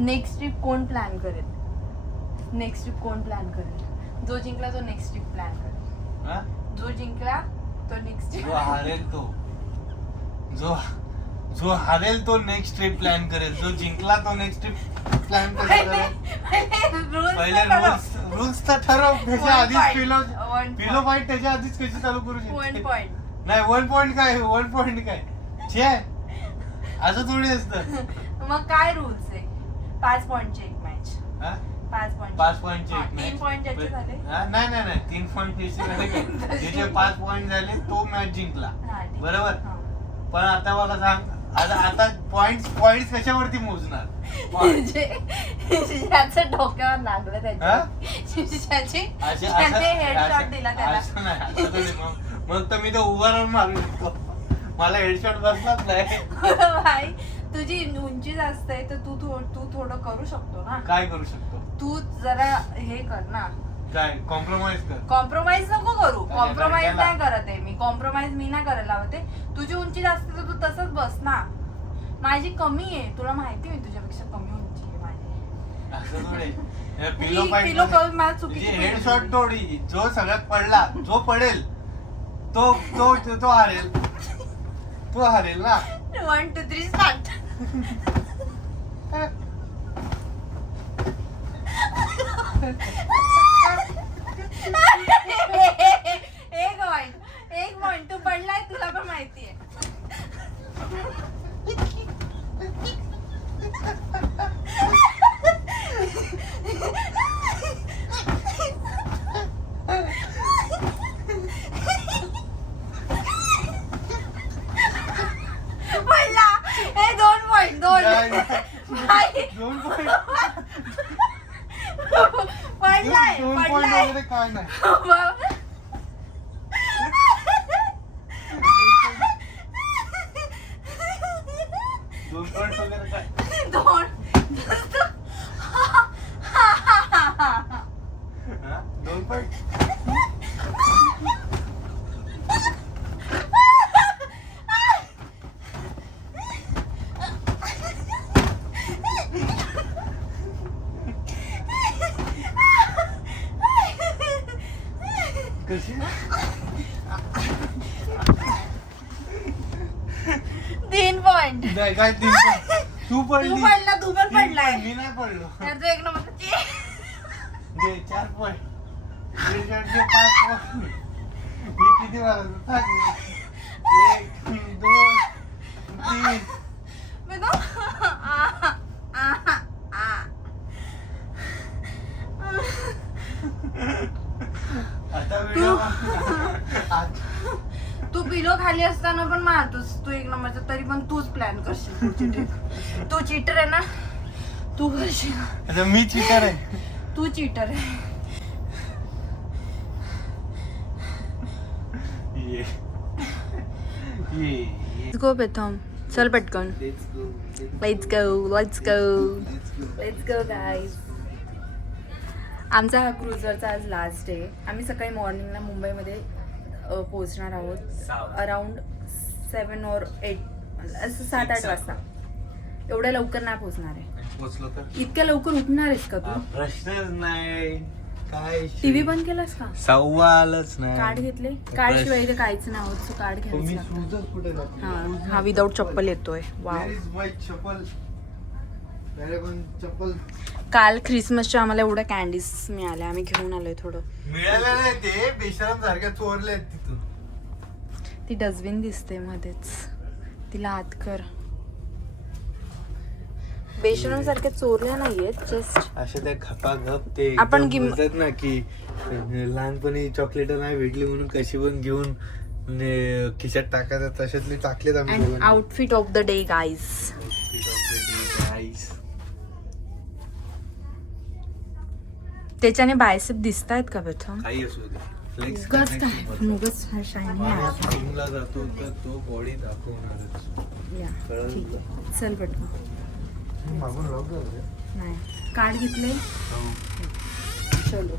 Next trip कोण plan करेल? Next trip कोण प्लॅन करेल? जो जिंकला तो नेक्स्ट ट्रिप प्लॅन करेल. जो जिंकला तो नेक्स्ट ट्रिप. जो हारेल जो हारेल तो नेक्स्ट ट्रिप प्लॅन करेल. जो जिंकला तो नेक्स्ट ट्रिप प्लॅन करेल. पहिले रूल्स तर ठरव. त्याच्या आधीच पिलो फाईट त्याच्या आधीच कशी चालू करू शकते? 1 पॉइंट नाही 1 पॉइंट काय 1 पॉइंट काय छे असं थोडी असतं. मग काय रूल्स आहे? 5 पॉइंटची एक मॅच. 5 पॉइंटचे एक 3 पॉइंट ज्याचे झाले. नाही 3 पॉइंट ज्याचे 5 पॉइंट झाले तो मॅच जिंकला. बरोबर. पण आता मला सांग आता पॉइंट्स कशावरती मोजणार? ज्याचं डोक्यावर लागलं त्याचे हेडशॉट दिला त्याला. मग तर मी तो उभा राहून मारू शकतो. मला हेडशॉट बसलाच नाही. भाई तुझी उंची जास्त आहे तर तू थोडं करू शकतो ना. काय करू शकतो? तू जरा हे कर ना. काय कॉम्प्रोमाइज कर? कॉम्प्रोमाइज नको करू. कॉम्प्रोमाइज नाही करत आहे मी. कॉम्प्रोमाइज मी नाही करायला हवं. तुझी उंची जास्त तर तू तसंच बस ना. माझी कमी आहे तुला माहिती आहे. तुझ्यापेक्षा कमी उंची आहे माझी. असं थोडे पिलो करून मला चुकीची हेडशॉट थोडी. जो सगळ्यात पडला जो पडेल तो हारेल. तो हारेल ना. 1 2 3 स्टार्ट. एक पॉइंट तू पडलाय तुला पण माहिती आहे. पडला. हे 2 पॉइंट 2 पडलाय पडलाय काय नाही. दोन पॉइंट वगैरे काय? 2 2 पॉइंट. कशी 3 पॉइंट. नाही काय 3 पॉइंट? तू पडली. पडला तू पण पडलाय. मी नाही पडलो. तर तू 1 नंबरची. 4 पॉइंट. 5 पॉइंट. मी किती वाजता? 1 2 3. मी तो आता व्हिडिओ तू पिलो खाली असताना पण मारतोस. तू 1 नंबरचा तरी पण तूच प्लॅन करशील पुढची ट्रिप. तू चीटर आहे ना. तू करशील. आता मी चीटर आहे. तू चीटर आहे. Let's go प्रथम. चल पटकन. Let's go guys. आमचा हा क्रुझरचा आज लास्ट डे. आम्ही सकाळी मॉर्निंगला मुंबईमध्ये पोहोचणार आहोत अराउंड 7 or 8 असं 7-8 वाजता. एवढ्या लवकर नाही पोहोचणार आहे. पोचलो तर इतक्या लवकर उठणार आहेस का तू? प्रश्नच नाही. काय टीव्ही बंद केलास का? सवालच नाही. कार्ड घेतले? कार्ड शिवाय इथे काहीच नाही होत. सो कार्ड मी घ्यायचं. शूजच कुठे घातले? हा विदाऊट चप्पल येतोय. वाव. चप्पल. चप्पल काल ख्रिसमसच्या आम्हाला एवढ्या कॅन्डीज मिळाल्या. आम्ही घेऊन आलोय थोडं. मिळालं नाही ते बेशरम सारख्या चोरल्या तिथून. ती डस्टबिन दिसते मध्येच. तिला आत कर. बेशरम सारख्या चोरल्या नाहीयेत. जस्ट अशा त्या खपाखप ते आपण बोलतात ना की लहानपणी चॉकलेट नाही भेटली म्हणून कशी पण घेऊन खिशात टाकायचं तशातले टाकलेत आम्ही. And outfit of the day guys. त्याच्याने बायसेप दिसतायत का प्रथम? काही असू दे. उगाच काय उगाच शायनिंग आहे. जिमला जातो तर तो बॉडी दाखवणारच. या ठीक आहे. चल पटकन. मागून लॉक झालं. नाही कार्ड घेतले. चलो.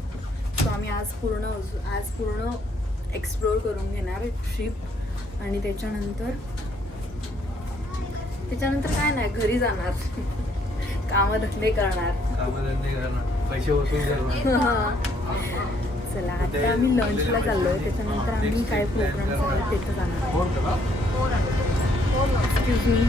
सो आम्ही आज पूर्ण एक्सप्लोर करून घेणार ट्रिप. आणि त्याच्यानंतर काय नाही घरी जाणार. कामं धंदे करणार. कामधंदे करणार, पैसे वसूल करणार. चला आता आम्ही लंचला चाललोय, त्याच्यानंतर आम्ही काय प्रोग्राम्स आहेत तिथं जाणार. Excuse me.